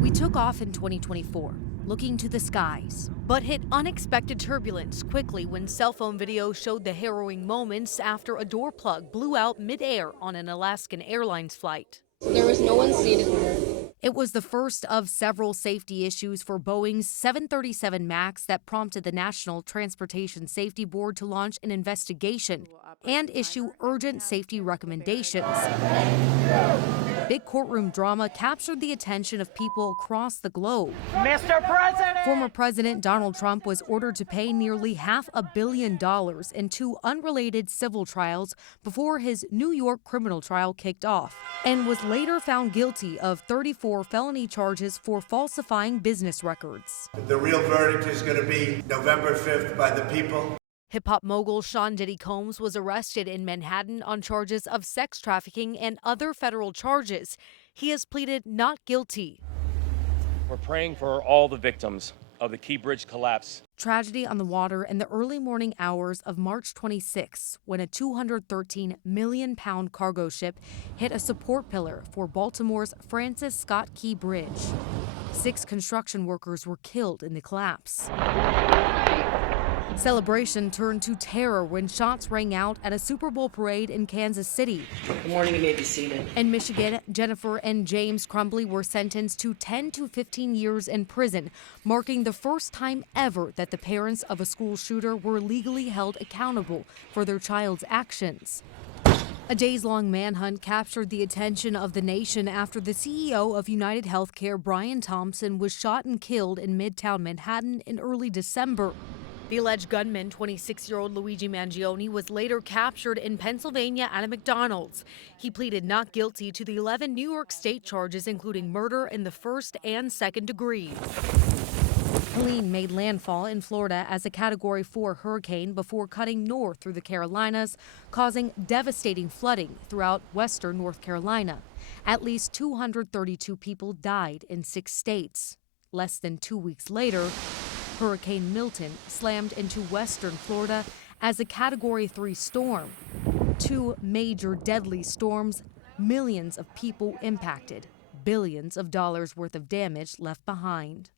We took off in 2024, looking to the skies, but hit unexpected turbulence quickly when cell phone video showed the harrowing moments after a door plug blew out midair on an Alaskan Airlines flight. There was no one seated there. It was the first of several safety issues for Boeing's 737 MAX that prompted the National Transportation Safety Board to launch an investigation and issue urgent safety recommendations. Big courtroom drama captured the attention of people across the globe. Mr. President! Former President Donald Trump was ordered to pay nearly $500 million in two unrelated civil trials before his New York criminal trial kicked off, and was later found guilty of 34 felony charges for falsifying business records. The real verdict is going to be November 5th by the people. Hip-hop mogul Sean Diddy Combs was arrested in Manhattan on charges of sex trafficking and other federal charges. He has pleaded not guilty. We're praying for all the victims of the Key Bridge collapse. Tragedy on the water in the early morning hours of March 26, when a 213 million-pound cargo ship hit a support pillar for Baltimore's Francis Scott Key Bridge. 6 construction workers were killed in the collapse. Celebration turned to terror when shots rang out at a Super Bowl parade in Kansas City. Good morning, you may be seated. In Michigan, Jennifer and James Crumbly were sentenced to 10 to 15 years in prison, marking the first time ever that the parents of a school shooter were legally held accountable for their child's actions. A days-long manhunt captured the attention of the nation after the CEO of United Healthcare, Brian Thompson, was shot and killed in Midtown Manhattan in early December. The alleged gunman, 26-year-old Luigi Mangione, was later captured in Pennsylvania at a McDonald's. He pleaded not guilty to the 11 New York State charges, including murder in the first and second degree. Helene made landfall in Florida as a Category 4 hurricane before cutting north through the Carolinas, causing devastating flooding throughout western North Carolina. At least 232 people died in 6 states. Less than 2 weeks later, Hurricane Milton slammed into western Florida as a Category 3 storm. 2 major deadly storms, millions of people impacted, billions of dollars worth of damage left behind.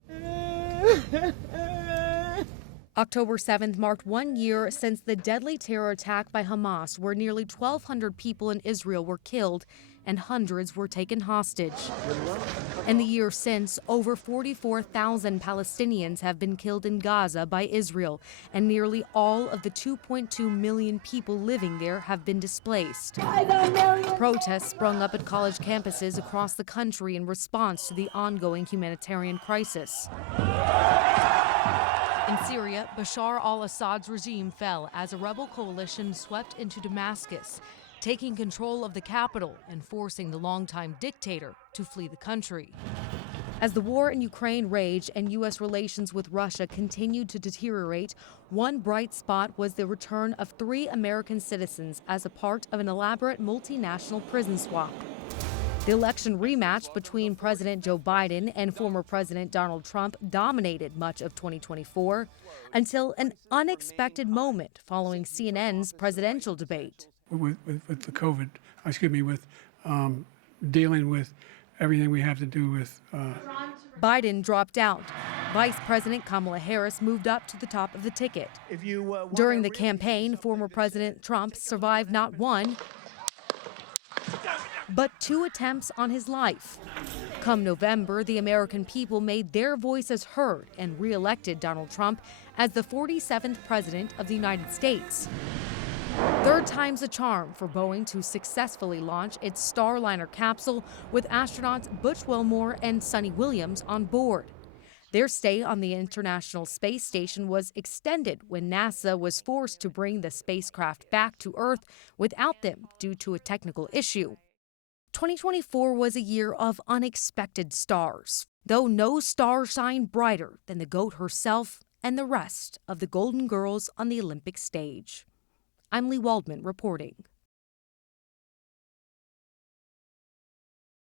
October 7th marked 1 year since the deadly terror attack by Hamas, where nearly 1,200 people in Israel were killed and hundreds were taken hostage. In the year since, over 44,000 Palestinians have been killed in Gaza by Israel, and nearly all of the 2.2 million people living there have been displaced. Protests sprung up at college campuses across the country in response to the ongoing humanitarian crisis. In Syria, Bashar al-Assad's regime fell as a rebel coalition swept into Damascus, taking control of the capital and forcing the longtime dictator to flee the country. As the war in Ukraine raged and U.S. relations with Russia continued to deteriorate, one bright spot was the return of 3 American citizens as a part of an elaborate multinational prison swap. The election rematch between President Joe Biden and former President Donald Trump dominated much of 2024 until an unexpected moment following CNN's presidential debate. With the COVID, with dealing with everything we have to do with. Biden dropped out. Vice President Kamala Harris moved up to the top of the ticket. During the campaign, former President Trump survived not 1, but 2 attempts on his life. Come November, the American people made their voices heard and re-elected Donald Trump as the 47th president of the United States. 3rd time's a charm for Boeing to successfully launch its Starliner capsule with astronauts Butch Wilmore and Sunny Williams on board. Their stay on the International Space Station was extended when NASA was forced to bring the spacecraft back to Earth without them due to a technical issue. 2024 was a year of unexpected stars, though no star shined brighter than the GOAT herself and the rest of the Golden Girls on the Olympic stage. I'm Leigh Waldman reporting.